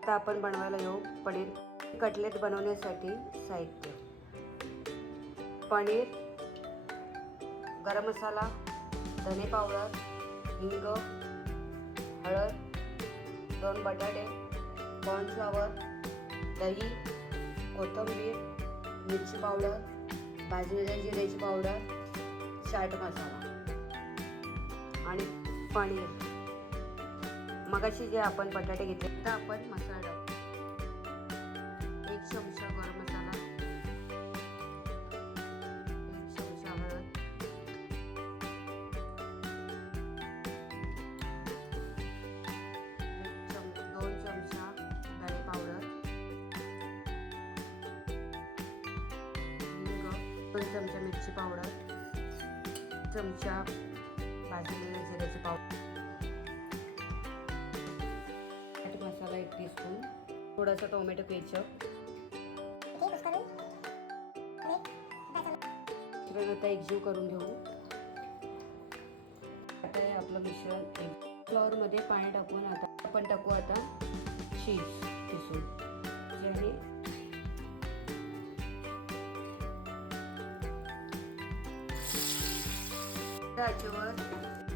आता आपण बनवायला येऊ पनीर कटलेट बनवण्यासाठी साहित्य. पनीर गरम मसाला धने पावडर हिंग हळद दोन बटाटे कॉर्नफ्लॉवर दही कोथिंबीर मिरची पावडर भाजलेल्या जिऱ्याची पावडर चाट मसाला आणि पनीर. मगाशी जे आपण बटाटे घेतले तर आपण मसाला टाकू. एक चमचा गरम मसाला. एक चमचा हळद. एक चम दोन चमचा धणे पावडर. दोन चमचा मिरची पावडर. चमचा भाजलेल्या जिऱ्याची पावडर. टीस्पून थोडासा टोमॅटो केचप. मिश्रण आता एकजीव करून घेऊ. आता हे आपलं मिश्रण. फ्लॉवरमध्ये पाणी टाकून आता आपण टाकू आता चीज किसून. ज्याने त्याच्यावर